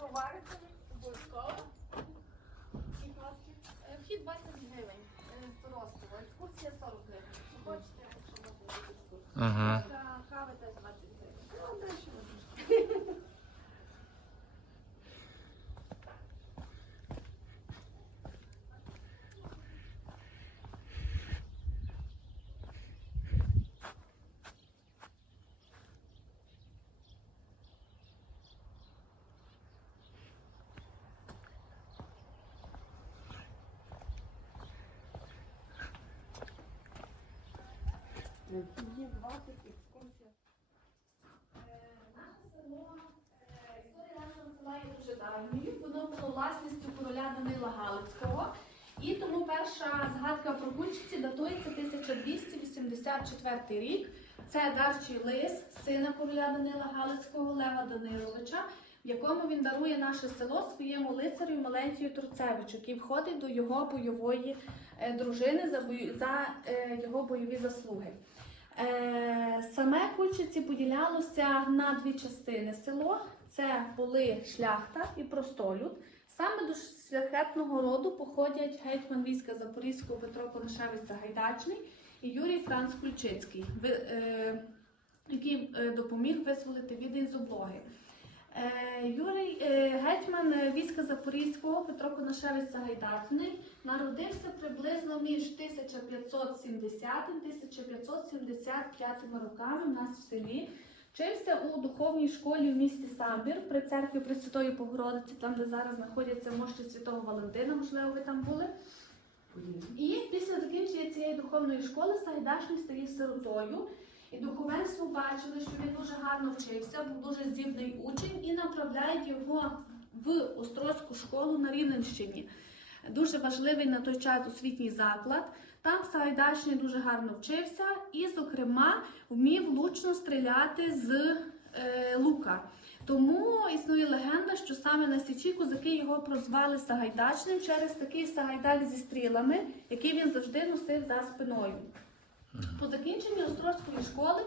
Товарити обов'язково. Е, Вхід 20 гривень е, з дорослого. Екскурсія 40 гривень. Чи хочете, якщо можна екскурсію. Ага. Та Кави теж 20 гривень. Ну, дальше можна. Є 20 екскурсія. Наше село, е, історія нашого є дуже давньою. Воно було власністю короля Данила Галицького. І тому перша згадка про Гульчиці датується 1284 рік. Це дарчий лист сина короля Данила Галицького Лева Даниловича, в якому він дарує наше село своєму лицарю Малентію Турцевичу, який входить до його бойової е, дружини за, е, його бойові заслуги. Е, Саме Кульчиці поділялося на дві частини. Село це були шляхта і простолюд. Саме до шляхетного роду походять гетьман війська Запорізького Петро Конашевич Гайдачний і Юрій Франц Кульчицький, е, який е, допоміг визволити Відень з облоги. Е, Юрій е, гетьман е, війська Запорізького Петро Конашевич Сагайдачний народився приблизно між 1570 і 1575 роками у нас в селі. Вчився у духовній школі в місті Самбір при церкві Пресвятої Богородиці, там де зараз знаходяться мощі Святого Валентина, можливо, ви там були. І після закінчення цієї духовної школи Сагайдачний стає сиротою. І духовенство бачили, що він дуже гарно вчився, був дуже здібний учень і направляють його в Острозьку школу на Рівненщині. Дуже важливий на той час освітній заклад. Там Сагайдачний дуже гарно вчився і, зокрема, вмів влучно стріляти з е, лука. Тому існує легенда, що саме на Січі козаки його прозвали Сагайдачним через такий сагайдак зі стрілами, який він завжди носив за спиною. По закінченні Острозької школи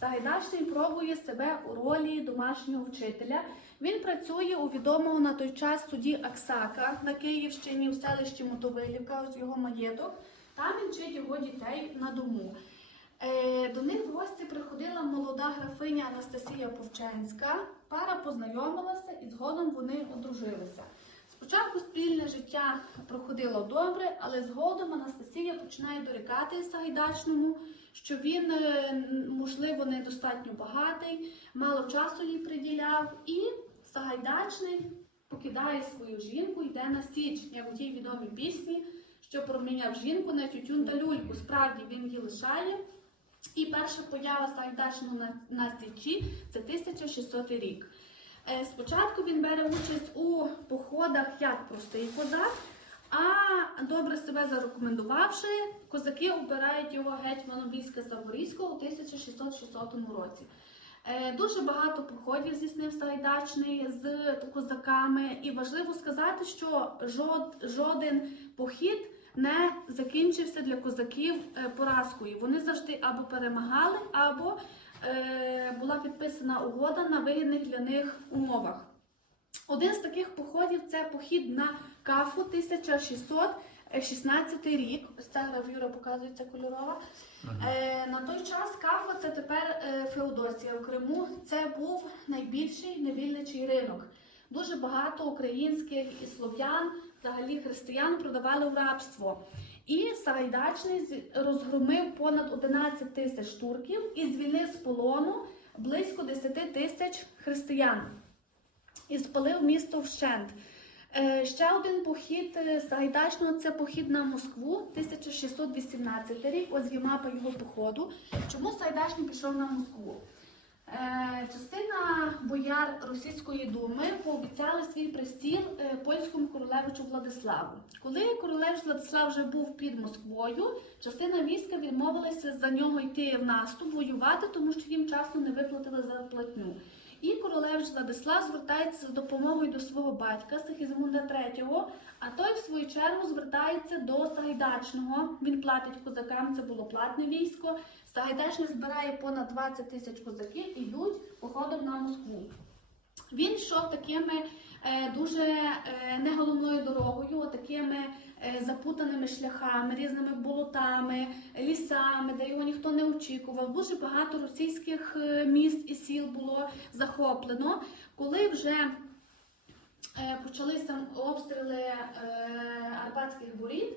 Сагайдачний пробує себе у ролі домашнього вчителя. Він працює у відомого на той час суді Аксака на Київщині у селищі Мотовилівка, ось його маєток. Там він вчить його дітей на дому. Е, До них в гості приходила молода графиня Анастасія Повченська. Пара познайомилася і згодом вони одружилися. Спочатку спільне життя проходило добре, але згодом Анастасія починає дорікати Сагайдачному, що він, е, можливо, недостатньо багатий, мало часу їй приділяв, і Сагайдачний покидає свою жінку, йде на січ, як у тій відомій пісні, що проміняв жінку на тютюн та люльку. Справді він її лишає. І перша поява Сагайдачного на, на січі це 1600 рік. Е, Спочатку він бере участь у походах як простий козак, а добре себе зарекомендувавши, козаки обирають його гетьманом війська Запорізького у 1606 році. Е, Дуже багато походів здійснив Сагайдачний з козаками, і важливо сказати, що жод, жоден похід не закінчився для козаків е, поразкою. Вони завжди або перемагали, або була підписана угода на вигідних для них умовах. Один з таких походів це похід на Кафу 1616 рік. Ось ця гравюра показується кольорова. Е, на той час Кафа це тепер е, Феодосія в Криму. Це був найбільший невільничий ринок. Дуже багато українських і слов'ян, взагалі християн, продавали в рабство. І Сагайдачний розгромив понад 11 тисяч турків і звільнив з полону близько 10 тисяч християн і спалив місто вщент. Е, Ще один похід е, Сагайдачного це похід на Москву 1618 рік. Ось є мапа його походу. Чому Сагайдачний пішов на Москву? Е, Частина бояр Російської думи пообіцяли свій престіл е, польському королевичу Владиславу. Коли королевич Владислав вже був під Москвою, частина війська відмовилася за нього йти в наступ, воювати, тому що їм часто не виплатили зарплатню. І королевич Владислав звертається за допомогою до свого батька Сихізмунда III, а той, в свою чергу, звертається до Сагайдачного. Він платить козакам, це було платне військо. Сагайдачний збирає понад 20 тисяч козаків і йдуть походом на Москву. Він йшов такими е, дуже е, не головною дорогою, такими запутаними шляхами, різними болотами, лісами, де його ніхто не очікував. Дуже багато російських е, міст і сіл було захоплено. Коли вже е, почалися обстріли е, Арбатських воріт,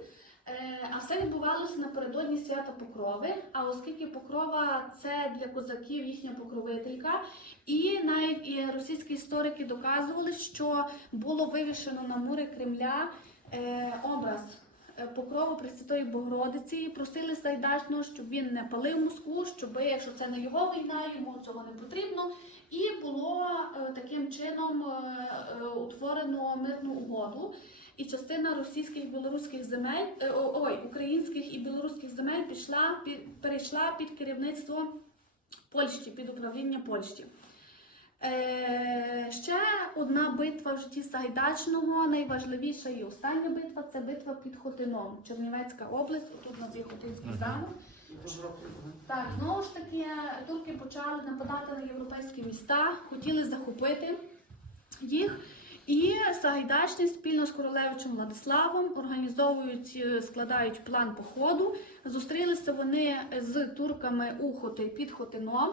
е, а все відбувалося напередодні свята Покрови. А оскільки Покрова це для козаків їхня покровителька, і навіть і російські історики доказували, що було вивішено на мури Кремля е, образ е, покрову Пресвятої Богородиці. Просили Сайдачного, щоб він не палив Москву, щоб якщо це не його війна, йому цього не потрібно. І було е, таким чином е, е, утворено мирну угоду. І частина російських білоруських земель, е, ой, українських і білоруських земель пішла під, перейшла під керівництво Польщі, під управління Польщі. Е, ще одна битва в житті Сагайдачного, найважливіша і остання битва це битва під Хотином, Чернівецька область. Тут у нас є Хотинський замок. Так, знову ж таки, турки почали нападати на європейські міста, хотіли захопити їх. І Сагайдачні спільно з королевичем Владиславом організовують, е, складають план походу. Зустрілися вони з турками у Хоти під Хотином.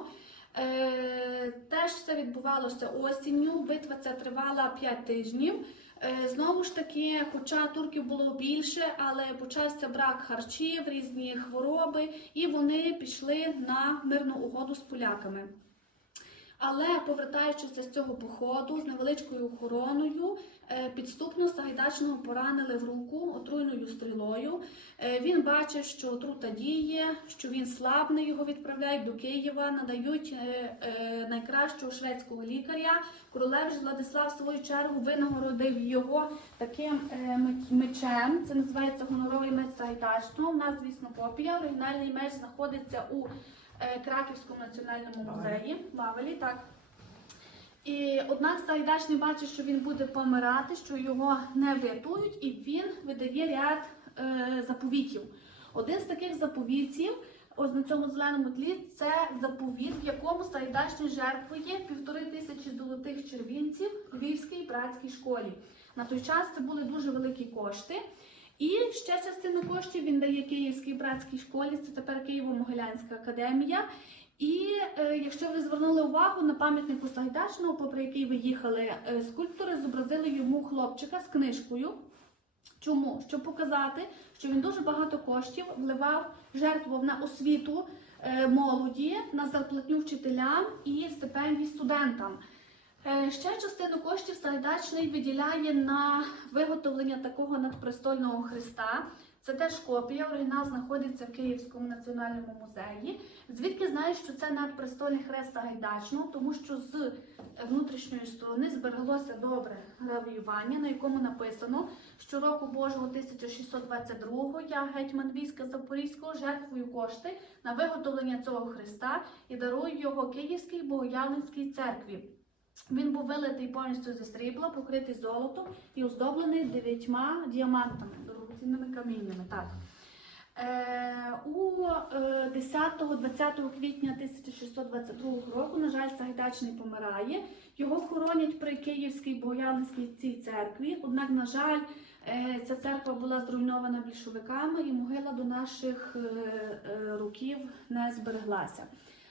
Е, теж це відбувалося осінню. Битва ця тривала 5 тижнів. Е, Знову ж таки, хоча турків було більше, але почався брак харчів, різні хвороби, і вони пішли на мирну угоду з поляками. Але повертаючись з цього походу з невеличкою охороною, е, підступно Сагайдачного поранили в руку отруйною стрілою. Е, Він бачить, що отрута діє, що він слабний, його відправляють до Києва, надають е, найкращого шведського лікаря. Королевич Владислав, в свою чергу, винагородив його таким мечем. Це називається гоноровий меч Сагайдачного. У нас, звісно, копія. Оригінальний меч знаходиться у Краківському національному музеї Вавелі. Так. І однак Сагайдачний бачить, що він буде помирати, що його не врятують, і він видає ряд е, заповітів. Один з таких заповітів, ось на цьому зеленому тлі, це заповіт, в якому Сагайдачний жертвує півтори тисячі золотих червінців Львівській братській школі. На той час це були дуже великі кошти. І ще частину коштів він дає Київській братській школі, це тепер Києво-Могилянська академія. І е, якщо ви звернули увагу на пам'ятнику Сагайдачного, попри який ви їхали, е, скульптори зобразили йому хлопчика з книжкою. Чому? Щоб показати, що він дуже багато коштів вливав, жертвував на освіту е, молоді, на зарплатню вчителям і стипендії студентам. Е, Ще частину коштів Сагайдачний виділяє на виготовлення такого надпрестольного хреста. Це теж копія, оригінал знаходиться в Київському національному музеї. Звідки знаєш, що це надпрестольний хрест Сагайдачного? Тому що з внутрішньої сторони збереглося добре гравіювання, на якому написано, що року Божого 1622 я гетьман війська Запорізького жертвую кошти на виготовлення цього хреста і дарую його Київській Богоявленській церкві. Він був вилитий повністю зі срібла, покритий золотом і оздоблений дев'ятьма діамантами, дорогоцінними каміннями. Так. Е, у е, 10-20 квітня 1622 року, на жаль, Сагайдачний помирає. Його хоронять при Київській Богоявленській цій церкві. Однак, на жаль, е, ця церква була зруйнована більшовиками і могила до наших е, е, років не збереглася.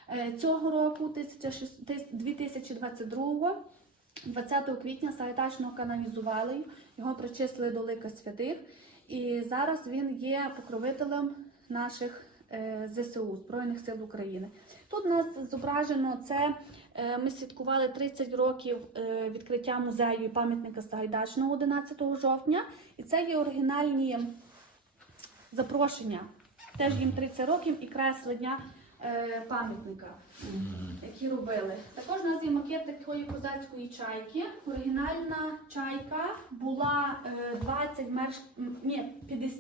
Е, Цього року, 2022 20 квітня Сагайдачного канонізували, його причислили до лика святих, і зараз він є покровителем наших е, ЗСУ Збройних сил України. Тут у нас зображено це. е, Ми святкували 30 років відкриття музею і пам'ятника Сагайдачного 11 жовтня, і це є оригінальні запрошення. Теж їм 30 років і креслення пам'ятника, які робили. Також у нас є макет такої козацької чайки. Оригінальна чайка була е, 20 мерш... ні, 50,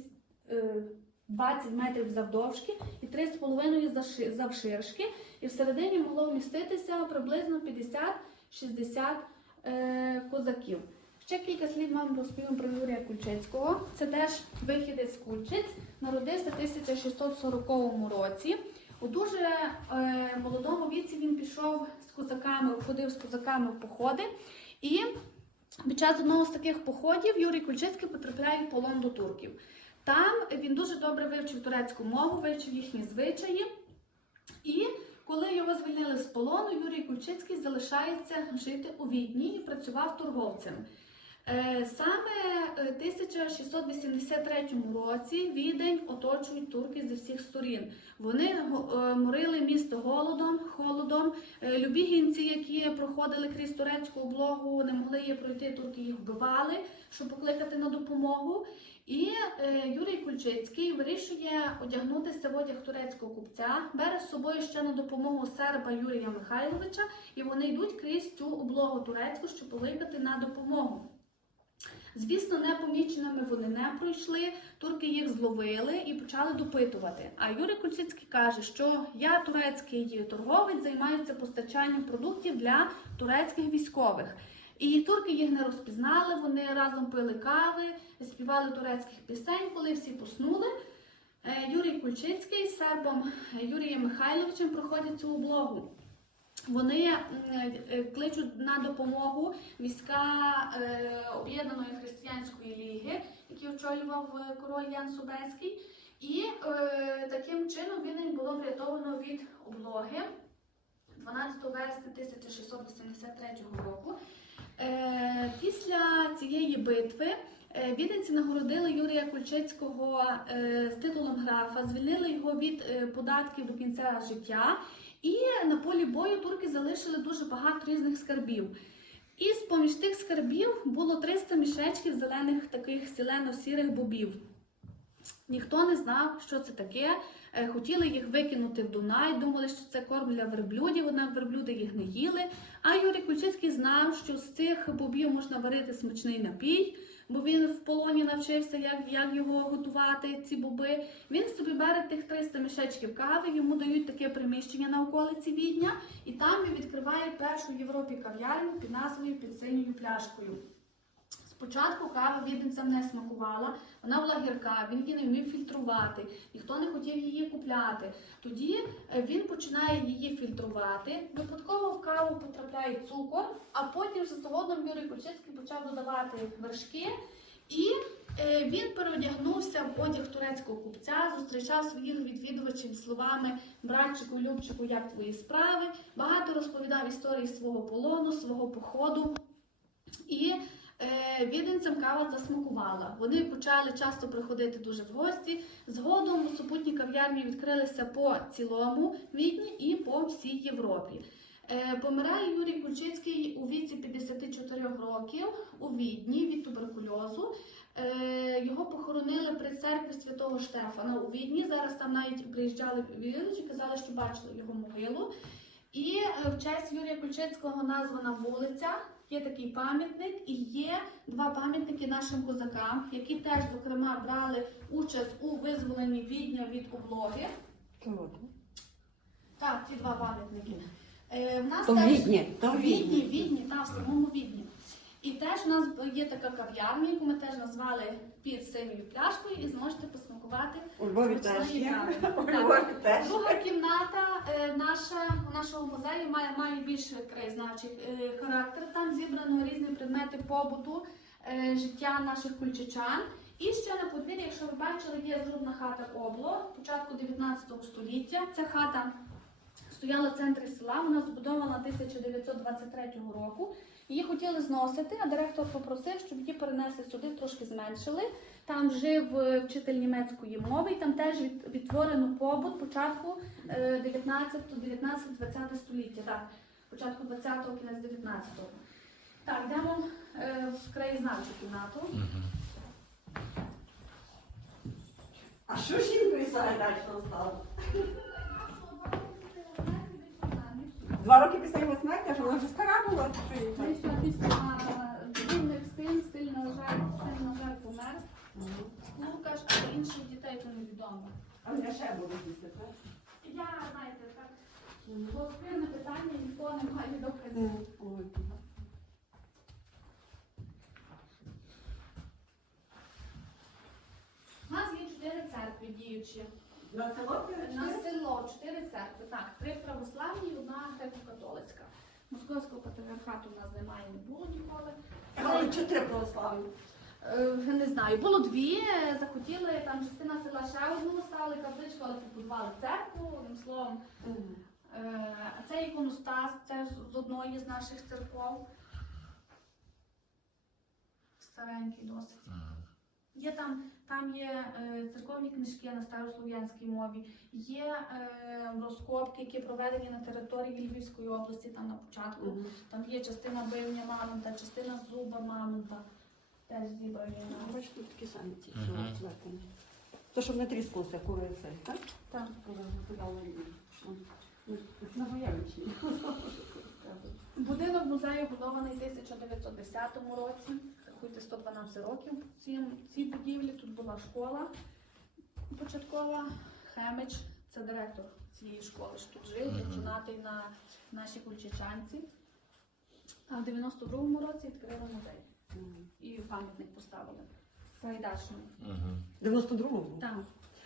е, 20 метрів завдовжки і 3,5 завши- завширшки. І всередині могло вміститися приблизно 50-60 е, козаків. Ще кілька слів вам розповім про Юрія Кульчицького. Це теж вихідець з Кульчиць. Народився в 1640 році. У дуже е, молодому віці він пішов з козаками, ходив з козаками в походи. І під час одного з таких походів Юрій Кульчицький потрапляє в полон до турків. Там він дуже добре вивчив турецьку мову, вивчив їхні звичаї. І коли його звільнили з полону, Юрій Кульчицький залишається жити у Відні і працював торговцем. Е, Саме е, 1683 році Відень оточують турки зі всіх сторін. Вони е, морили місто голодом, холодом. Е, Любі гінці, які проходили крізь турецьку облогу, не могли її пройти, турки їх вбивали, щоб покликати на допомогу. І е, Юрій Кульчицький вирішує одягнутися в одяг турецького купця, бере з собою ще на допомогу серба Юрія Михайловича, і вони йдуть крізь цю облогу турецьку, щоб покликати на допомогу. Звісно, непоміченими вони не пройшли, турки їх зловили і почали допитувати. А Юрій Кульчицький каже, що я турецький торговець, займаюся постачанням продуктів для турецьких військових. І турки їх не розпізнали, вони разом пили кави, співали турецьких пісень, коли всі поснули. е, Юрій Кульчицький з сербом Юрієм Михайловичем проходять цю облогу. Вони е, кличуть на допомогу війська е, Об'єднаної християнської ліги, які очолював е, король Ян Собеський. І таким чином Відень було врятовано від облоги 12 вересня 1683 року. Після цієї битви віденці нагородили Юрія Кульчицького з титулом графа, звільнили його від податків до кінця життя. І на полі бою турки залишили дуже багато різних скарбів. І з-поміж тих скарбів було 300 мішечків зелених таких сілено-сірих бобів. Ніхто не знав, що це таке. Е, Хотіли їх викинути в Дунай, думали, що це корм для верблюдів, однак верблюди їх не їли. А Юрій Кульчицький знав, що з цих бобів можна варити смачний напій, бо він в полоні навчився, як, як його готувати, ці боби. Він собі бере тих 300 мішечків кави, йому дають таке приміщення на околиці Відня, і там він відкриває першу в Європі кав'ярню під назвою під синьою пляшкою. Спочатку кава віденцям не смакувала, вона була гірка, він її не вмів фільтрувати, ніхто не хотів її купляти. Тоді е, він починає її фільтрувати. Випадково в каву потрапляє цукор, а потім вже згодом Юрій Кульчицький почав додавати вершки. І е, він переодягнувся в одяг турецького купця, зустрічав своїх відвідувачів словами братчику, любчику, як твої справи. Багато розповідав історії свого полону, свого походу. І віденцям кава засмакувала. Вони почали часто приходити дуже в гості. Згодом супутні кав'ярні відкрилися по цілому Відні і по всій Європі. Е, помирає Юрій Кульчицький у віці 54 років у Відні від туберкульозу. Е, його похоронили при церкві святого Штефана у Відні. Зараз там навіть приїжджали відвідувачі, казали, що бачили його могилу. І е, в честь Юрія Кульчицького названа вулиця. Є такий пам'ятник і є два пам'ятники нашим козакам, які теж, зокрема, брали участь у визволенні Відня від облоги. Так, ці два пам'ятники. Е, в нас То теж відні, то Відні, відні. Та в самому Відні. І теж у нас є така кав'ярня, яку ми теж назвали під синьою пляшкою, і зможете Львові теж є. У Львові теж. Друга кімната е, наша, нашого музею має, має більш краєзнавчий е, характер. Там зібрано різні предмети побуту, е, життя наших кульчичан. І ще на подвір'ї, якщо ви бачили, є зрубна хата Обло початку 19 століття. Ця хата стояла в центрі села, вона збудована 1923 року. Її хотіли зносити, а директор попросив, щоб її перенесли сюди, трошки зменшили. Там жив е, вчитель німецької мови, і там теж відтворено побут початку 19-19-20 століття. Так, початку 20-го, кінець 19-го. Так, йдемо е, в краєзнавчу кімнату. А що жінкою Сагайдачного стало? Два роки після його смерті, а що вона вже стара була? чи що їй так? Після після дивних стиль, стиль, на жаль, стиль, на жаль, помер. Лукаш, а інших дітей то невідомо. А я ще буду після, так? Я, знаєте, так, було спірне питання, ніхто не має доказів. У нас є чотири церкви діючі. На село це На село чотири церкви. Так, три православні і одна греко-католицька. Московського патріархату в нас немає, не було ніколи. Але чотири православні. Е, Не знаю, було дві, е, захотіли там частина села ще одну ставили капличку, але побудували церкву, одним словом. Е, А це іконостас, це з- одної з наших церков. Старенький досить. Є там, там є е, церковні книжки на старослов'янській мові, є е, розкопки, які проведені на території Львівської області, там на початку. Там є частина бивня мамонта, частина зуба мамонта. Теж зібрані. Бачиш, тут такі самі ці, Мгм. що. То, щоб не тріскався, коли це, так? Так. Коли Боявичі. Будинок музею будований в 1910 році. Рахуйте 112 років цій, цій будівлі. Тут була школа початкова. Хемич, це директор цієї школи, що тут жив, Мгм. жонатий на нашій кульчичанці. А в 92-му році відкрили музей і пам'ятник поставили. Сайдачний. Мгм. 92-му? Так.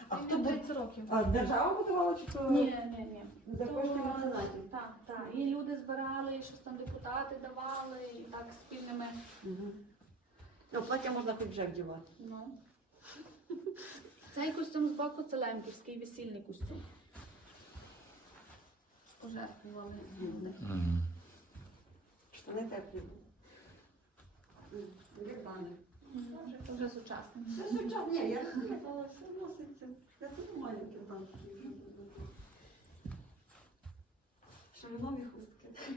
А хто був? 30 років. А держава будувала чи то? Ні, ні, ні. За кошти То- меценатів? Так, так. І люди збирали, і щось там депутати давали, і так спільними. Мгм. Ну, плаття можна під джек дівати. Ну. Цей костюм збоку це лемківський весільний костюм. Пожертвували люди. Штани теплі. М, Як бани. Це вже сучасний. Це. Ні, я розумію, але все носиться. Це це маленькі банки. Ширинові хустки.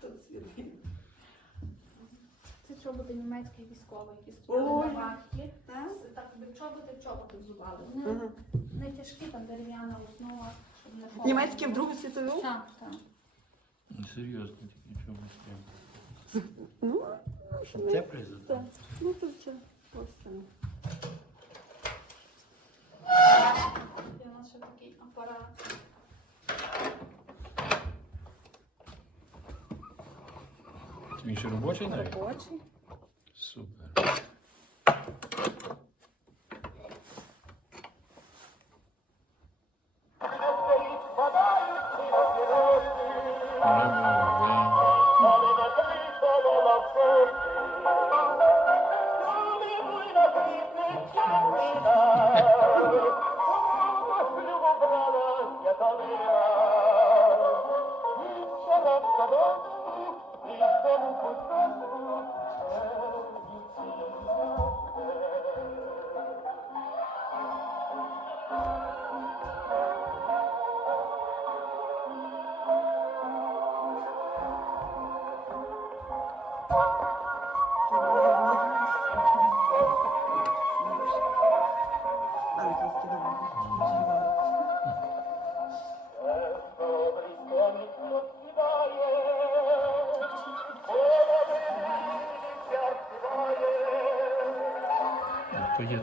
Тут світлі. Це чоботи німецький військовий, які стояли на вахті. Так? Якби чоботи в чоботи взували. Вони не тяжкі, там дерев'яна основа, щоб не холодно. Німецькі в Другу світову? Так, так. Серйозно, такі чого Ну, Щоб теплі за так. Ну, тут це постійно. Є у нас ще такий апарат. Він ще робочий навіть? Робочий. Супер.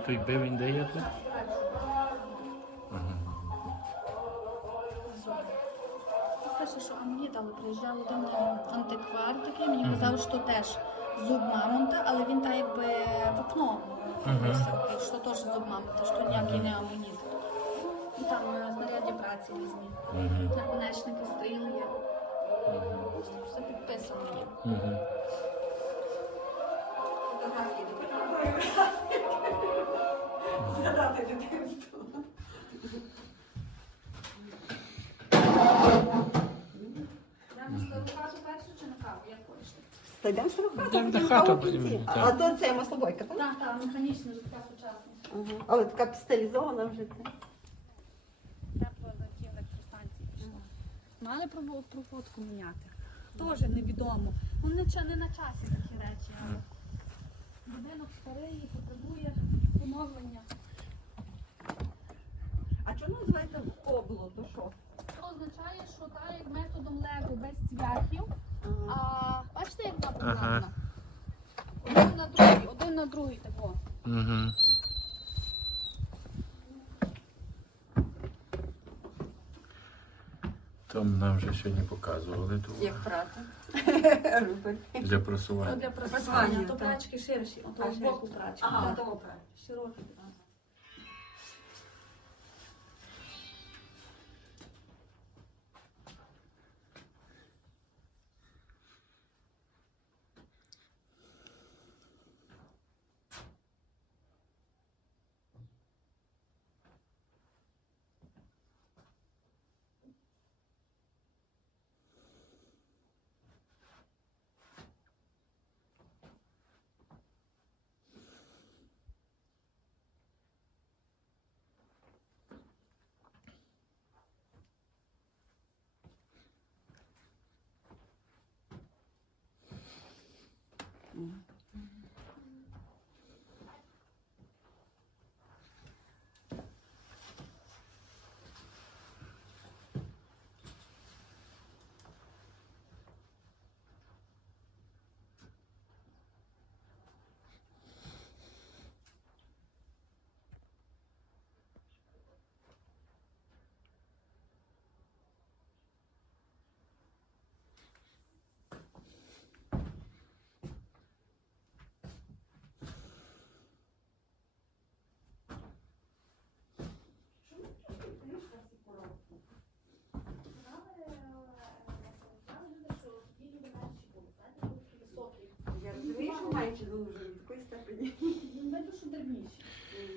Той бивень, де є тут? Каже, що мені дали, приїжджав один антиквар такий, мені казав, що теж зуб мамонта, але він так якби в окно. Що теж зуб мамонта, що ніякий не амоніт. І там е, знаряддя праці різні. Наконечники стріл є. Все підписано Та йдемо все хату. Йдемо до будемо хати, каву будемо, піти. так. А то це маслобойка, так? Так, так, механічна вже сучасна. Ага. Але така стилізована вже це. Тепло на ті електростанції пішла. Мали провод- проводку міняти. Теж невідомо. Ну не, ча- не на часі такі речі, але будинок старий і потребує поновлення. А чому називається кобло? То що? Це означає, що так як методом легу без цвяхів, а бачите, як вона покладена? Один на другий, один на другий тако. Мгм. Там нам вже сьогодні показували тут Як прати. Для То просування. для Прасування, прасування, то так. прачки ширші, ото з боку прачки. Ага, прати. Широкі. Я що менше дуже в такої степені. Видно, що дрібніші.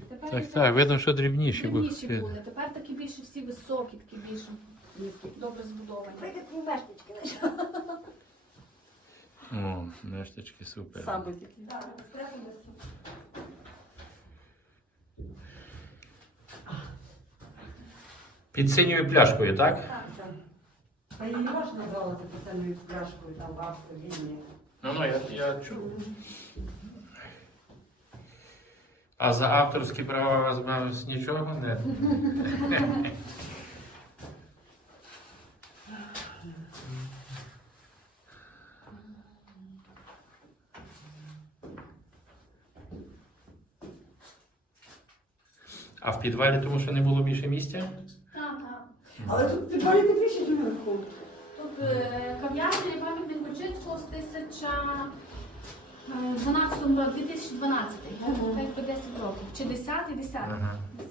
Тепер Так, їх так, видно, що дрібніші були. дрібніші були. Тепер такі більше всі високі, такі більш добре збудовані. Ви такі мештечки О, мештечки супер. Сам тільки. Під синьою пляшкою, так? Так, так. Та її можна за писаною пляшкою там в Австрії. Ну, ну, я, я чув. А за авторські права вас мабуть, нічого не. А в підвалі, тому що не було більше місця? Так, так. Але тут підвалі тепліше, ніж наверху. Тут е, кав'ярня пам'ятник Бучицького з 1012 2012, так, по 10 років. Чи 10 10 Ага. 10